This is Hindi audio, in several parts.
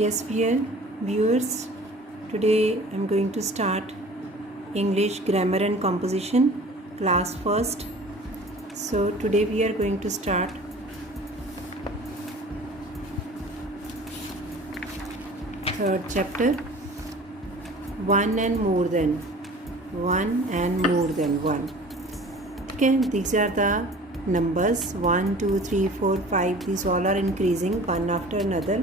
Yes, dear viewers, today I am going to start English grammar and composition class first. So today we are going to start third chapter, one and more than one. Okay, these are the numbers 1, 2, 3, 4, 5. These all are increasing one after another.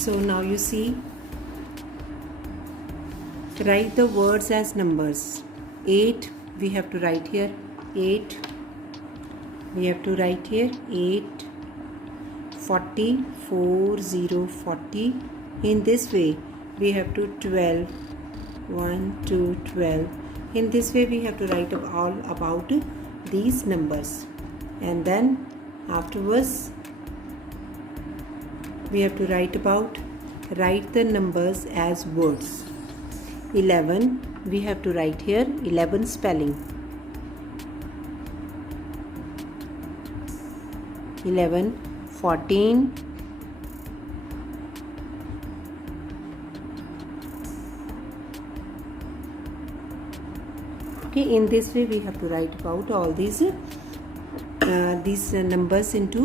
So now you see, write the words as numbers. 8 we have to write here, 8 we have to write here, 8, 40, 40, 40. In this way we have to 12, 1, 2, 12. In this way we have to write all about these numbers, and then afterwards we have to write the numbers as words. 11 we have to write here 11 spelling. 11, 14, 'Okay, in this way we have to write about all these numbers into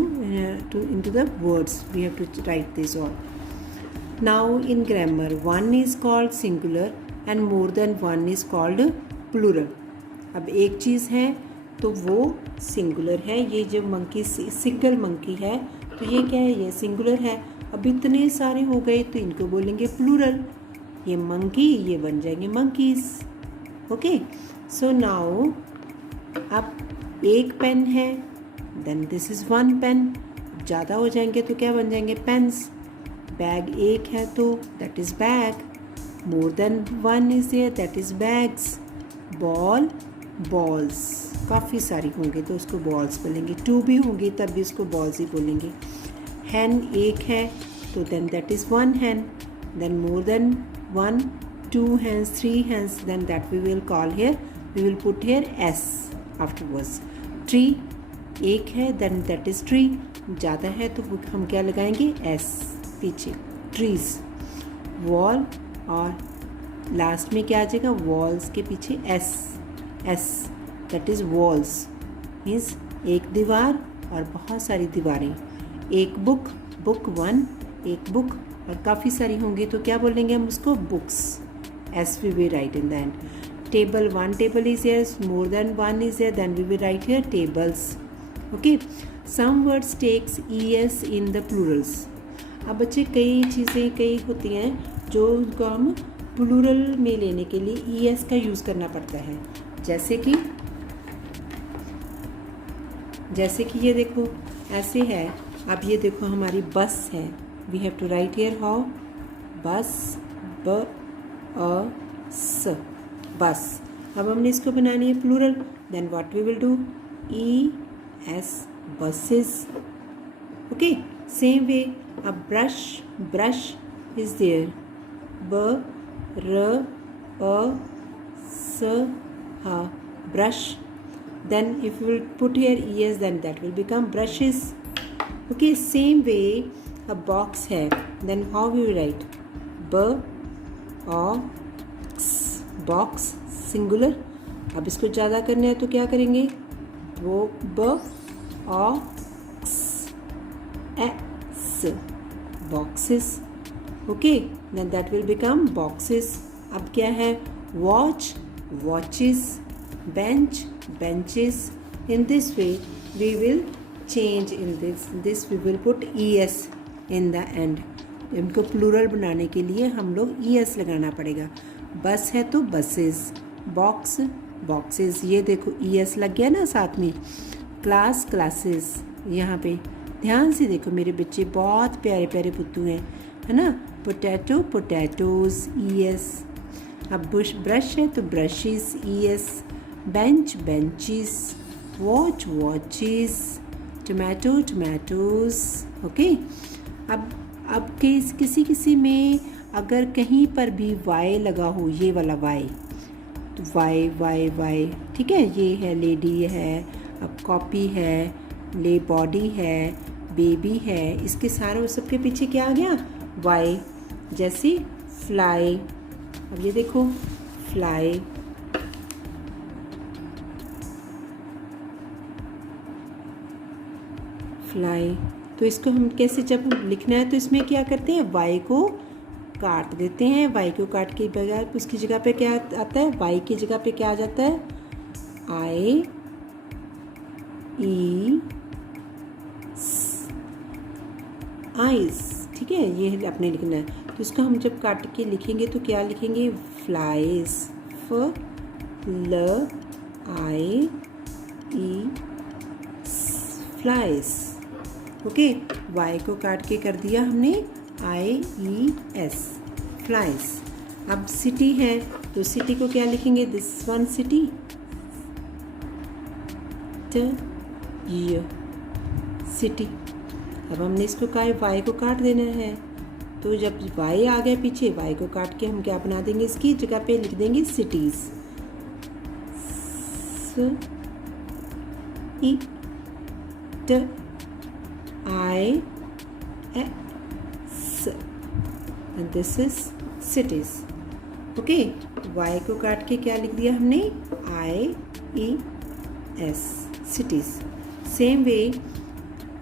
the words. We have to write this all. Now in grammar, one is called singular and more than one is called plural. अब एक चीज़ है तो वो सिंगुलर है. ये जो मंकी सिंगल मंकी है तो ये क्या है, ये सिंगुलर है. अब इतने सारे हो गए तो इनको बोलेंगे प्लूरल. ये मंकी, ये बन जाएंगे मंकीज. ओके, सो नाउ अब एक पेन है, then this is one pen. ज़्यादा हो जाएंगे तो क्या बन जाएंगे, पेन्स. बैग एक है तो that is bag. More than one is there, that is bags. Ball, balls. काफ़ी सारी होंगे तो उसको बॉल्स बोलेंगे. 2 भी होंगी तब भी उसको बॉल्स ही बोलेंगे. हैन एक है तो then that is one hand. Then more than one, 2 hands, 3 hands, then that we will call here, we will put here s afterwards. Tree एक है, then that is tree. ज़्यादा है तो हम क्या लगाएंगे, s पीछे, trees. wall और लास्ट में क्या आ जाएगा, walls के पीछे s, that is walls. Means एक दीवार और बहुत सारी दीवारें. एक बुक, book 1, एक बुक और काफ़ी सारी होंगी तो क्या बोलेंगे हम उसको, books. S we will write in the end. Table, one table is here, more than one is there, then we will write here tables. Okay, some words takes es in the plurals. अब बच्चे कई चीज़ें कई होती हैं जो उनको हम प्लूरल में लेने के लिए es का यूज़ करना पड़ता है. जैसे कि ये देखो ऐसे है. अब ये देखो हमारी बस है. We have to write here how, बस, बस. अब हमने इसको बनानी है plural. Then what we will do, es, buses. Okay, same way. अब brush is there, brush. Then if you will put here es, then that will become brushes. Okay, same way a box है. Then how we will write, box singular. अब इसको ज़्यादा करना है तो क्या करेंगे, वो boxes. Okay, then that will become boxes. अब क्या है, watch, watches, bench, benches. In this way we will change in this we will put es in the end. इनको प्लूरल बनाने के लिए हम लोग es लगाना पड़ेगा. बस है तो बसेस, बॉक्स, बॉक्सेस. ये देखो es लग गया ना साथ में. Class, classes. यहाँ पे ध्यान से देखो मेरे बच्चे, बहुत प्यारे प्यारे पुत्तू हैं, है ना. Potato, potatoes, es. अब ब्रश है तो brushes, es. Bench, benches. Watch, watches. Tomato, tomatoes. Okay, अब किसी में अगर कहीं पर भी वाई लगा हो, ये वाला वाई, तो वाई, ठीक है. ये है लेडी है, अब कॉपी है, ले बॉडी है, बेबी है, इसके सारे सबके पीछे क्या आ गया, वाई, जैसे फ्लाई। अब ये देखो फ्लाई, फ्लाई। तो इसको हम कैसे जब लिखना है तो इसमें क्या करते हैं, वाई को काट देते हैं। वाई को काट के बजाय उसकी जगह पे क्या आता है, वाई की जगह पे क्या आ जाता है, आई ई आइज। ठीक है, ये अपने लिखना है। तो इसको हम जब काट के लिखेंगे तो क्या लिखेंगे, फ्लाइज, फ ल आई ई फ्लाइज। ओके, वाई को काट के कर दिया हमने आई ई एस, फ्लाइज। अब सिटी है तो सिटी को क्या लिखेंगे, दिस वन सिटी, सिटी। अब हमने इसको कहा वाई को काट देना है, तो जब वाई आ गया पीछे, वाई को काट के हम क्या बना देंगे, इसकी जगह पे लिख देंगे cities, E T I S, and this is cities. Okay, Y को काट के क्या लिख दिया हमने, I E S, cities. Same way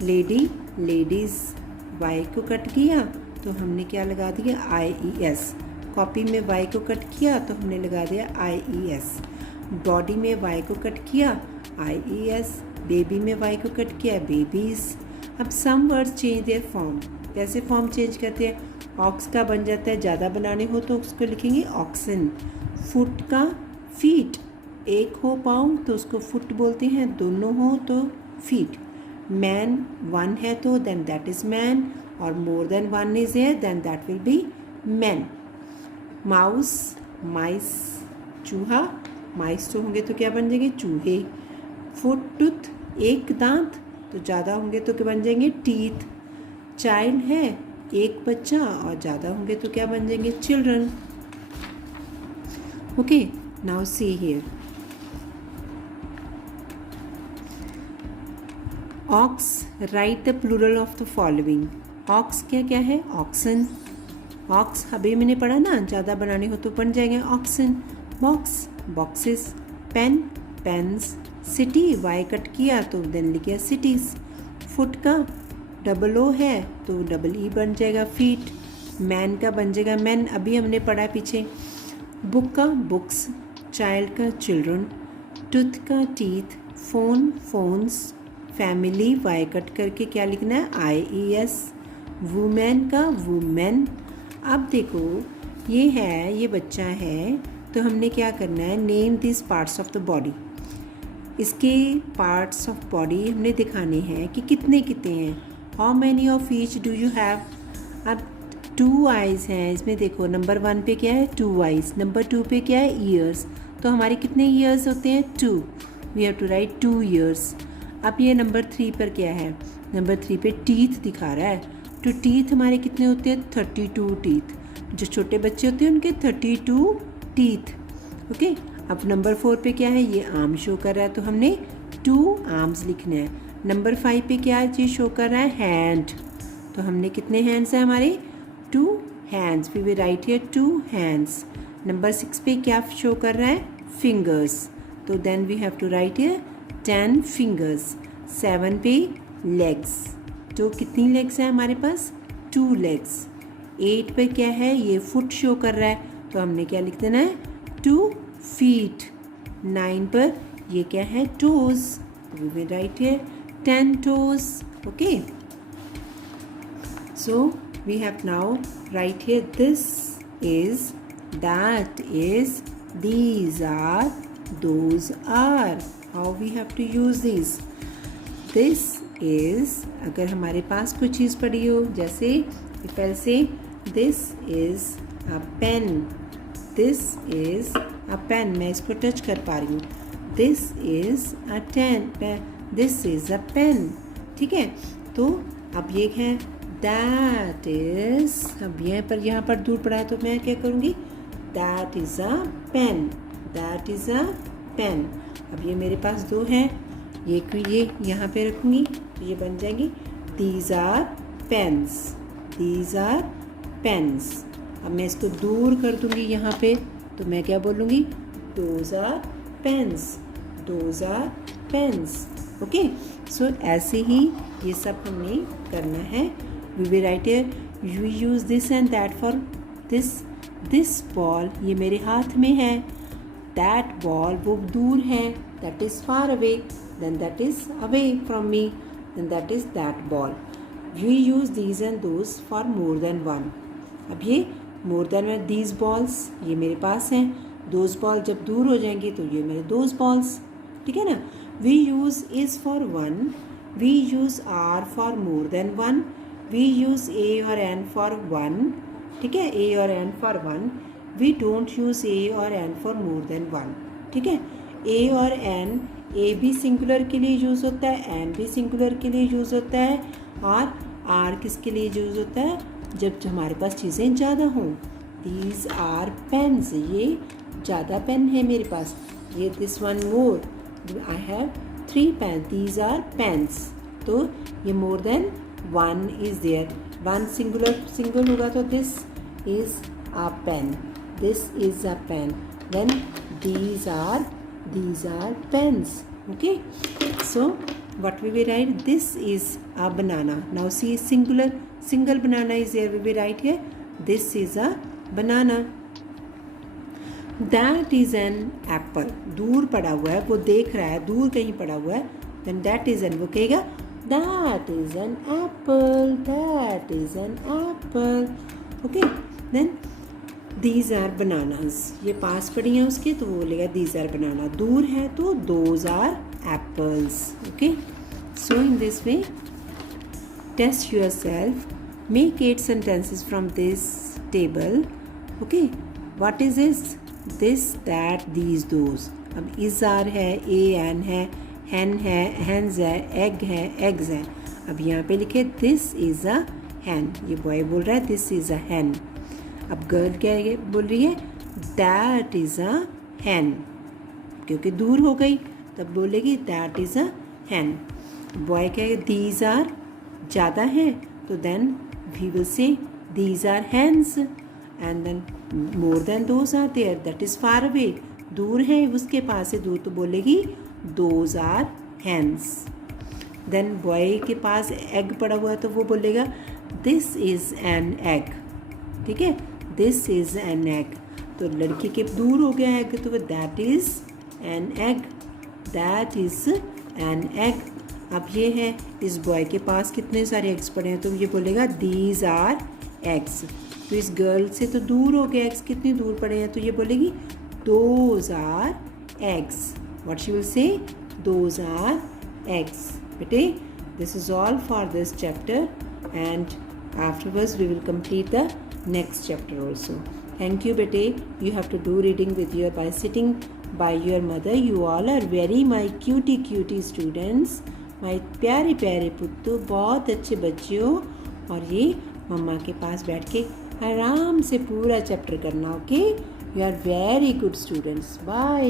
lady, ladies, Y को कट किया तो हमने क्या लगा दिया, आई ई एस। कॉपी में वाई को कट किया तो हमने लगा दिया आई ई एस। बॉडी में वाई को कट किया, आई ई एस। बेबी में वाई को कट किया, बेबीज। अब some words change their form, कैसे फॉर्म चेंज करते हैं, ऑक्स का बन जाता है, ज़्यादा बनाने हो तो उसको लिखेंगे ऑक्सन। फुट का फीट, एक हो पाँव तो उसको फुट बोलते हैं, दोनों हो तो फीट। मैन वन है तो देन दैट इज मैन, और मोर देन वन इज है then that will be man. Mouse, mice, चूहा, माइस तो होंगे तो क्या बन जाएंगे, चूहे। फुट टूथ, एक दांत तो ज़्यादा होंगे तो क्या बन जाएंगे, टीथ। चाइल्ड है, एक बच्चा, और ज़्यादा होंगे तो क्या बन जाएंगे, children. Okay, now see here, ox, write the plural of the following. Ox क्या क्या है, ऑक्सन। ऑक्स अभी मैंने पढ़ा ना, ज़्यादा बनाने हो तो बन जाएंगे oxen. Box, boxes. Pen, pens. City, Y cut किया तो देन लिख गया सिटीज़। फुट का डबल ओ है तो डबल ई बन जाएगा फीट। मैन का बन जाएगा मैन, अभी हमने पढ़ा पीछे। बुक का बुक्स, चाइल्ड का चिल्ड्रन, टूथ का teeth, phone phones, family Y cut करके क्या लिखना है, आई ई एस। वुमेन का वुमेन। अब देखो ये है, ये बच्चा है तो हमने क्या करना है, name this parts of the body. इसके पार्ट्स ऑफ बॉडी हमने दिखाने हैं कि कितने कितने हैं। How many of each do you have. अब 2 आइज़ हैं इसमें, देखो नंबर 1 पे क्या है, 2 आइज़। नंबर 2 पे क्या है, ईयर्स। तो हमारे कितने ईयर्स होते हैं, 2। We have to write 2 years. अब ये नंबर 3 पर क्या है, नंबर 3 पे टीथ दिखा रहा है, तो टीथ हमारे कितने होते हैं, 32 टीथ। जो छोटे बच्चे होते हैं उनके 32 टीथ। ओके, अब नंबर 4 पे क्या है, ये आर्म शो कर रहा है तो हमने 2 आर्म्स लिखने हैं। नंबर 5 पे क्या चीज़ शो कर रहा है, हैंड। तो हमने कितने हैंड्स हैं हमारे, 2 hands. We will write here 2 hands. Number 6 पे क्या शो कर रहा है, फिंगर्स। तो then we have to write here 10 fingers. 7 पे लेग्स, तो कितनी लेग्स हैं हमारे पास, 2 लेग्स। 8 पे क्या है, ये फुट शो कर रहा है तो हमने क्या लिख देना है, 2 फीट। 9 पर ये क्या है, toes. We will write here 10 toes. Okay, so we have now right here, this is, that is, these are, those are. How we have to use these. This is, अगर हमारे पास कोई चीज़ पड़ी हो, जैसे पहले से this is a pen, this is a pen, मैं इसको टच कर पा रही हूँ। this is a pen, this is a pen. ठीक है, तो अब ये है दैट इज़, अब यहाँ पर दूर पड़ा है तो मैं क्या करूँगी, that is a pen, that is a pen. अब ये मेरे पास 2 हैं, ये यहाँ पे रखूँगी तो ये बन जाएंगी these are pens, these are pens. अब मैं इसको दूर कर दूंगी यहाँ पे, तो मैं क्या बोलूँगी, those are pens, those are pens. Okay, so ऐसे ही ये सब हमने करना है. We will write here, we use this and that for this. This ball, ये मेरे हाथ में है. That ball, वो दूर है. That is far away. Then that is away from me. Then that is that ball. We use these and those for more than one. अब ये more than one, these balls ये मेरे पास हैं. Those balls जब दूर हो जाएंगे तो ये मेरे those balls. ठीक है ना. We use is for one. We use are for more than one. We use a or an for one. ठीक है, a और n for one. We don't use a और n for more than one. ठीक है, a और n, a भी सिंगुलर के लिए यूज़ होता है, n भी सिंगुलर के लिए यूज़ होता है, और r किसके लिए यूज़ होता है, जब हमारे पास चीज़ें ज़्यादा हों. These are pens, ये ज़्यादा पेन है मेरे पास. ये this one more, I have 3 pens. These are pens. तो ये more than one is there. One single होगा तो this is a pen. This is a pen. Then these are pens. Okay. So what we will write? This is a banana. Now see, single banana is there. We will write here. This is a banana. That is an apple. दूर पड़ा हुआ है, वो देख रहा है, दूर कहीं पड़ा हुआ है. Then that is an, वो कहेगा that is an apple, that is an apple. Okay. Then these are bananas. ये पास पड़ी हैं उसके, तो वो बोलेगा these are banana. दूर है तो those are apples. Okay. So in this way, test yourself. Make 8 sentences from this table. Okay. What is this? This, that, these, those. अब is are है, a an है, hen है, hens है, egg है, eggs है. अब यहाँ पे लिखे this is a hen. ये boy बोल रहा है this is a hen. अब गर्ल क्या है बोल रही है that is a hen. क्योंकि दूर हो गई तब बोलेगी that is a hen. Boy क्या है these are ज़्यादा है, तो then we will say these are hens. And then more than those are there, that is far away. दूर है, उसके पास से दूर, तो बोलेगी those are hens. Then boy के पास egg पड़ा हुआ है तो वो बोलेगा this is an egg. ठीक है, this is an egg. तो लड़की के दूर हो गया egg, तो that is an egg. That is an egg. अब ये है, इस बॉय के पास कितने सारे एग्स पड़े हैं, तो ये बोलेगा these are eggs. तो इस गर्ल से तो दूर हो गया, एग्स कितने दूर पड़े हैं, तो ये बोलेगी those are eggs. What she will say? Those are eggs. बेटे, this is all for this chapter, and afterwards we will complete the next chapter also. Thank you बेटे. You have to do reading with your by sitting by your mother. You all are very my cutie students. My प्यारे प्यारे पुत्तू, बहुत अच्छे बच्चे हो, और ये मम्मा के पास बैठ के आराम से पूरा चैप्टर करना. Okay, you are very good students. Bye.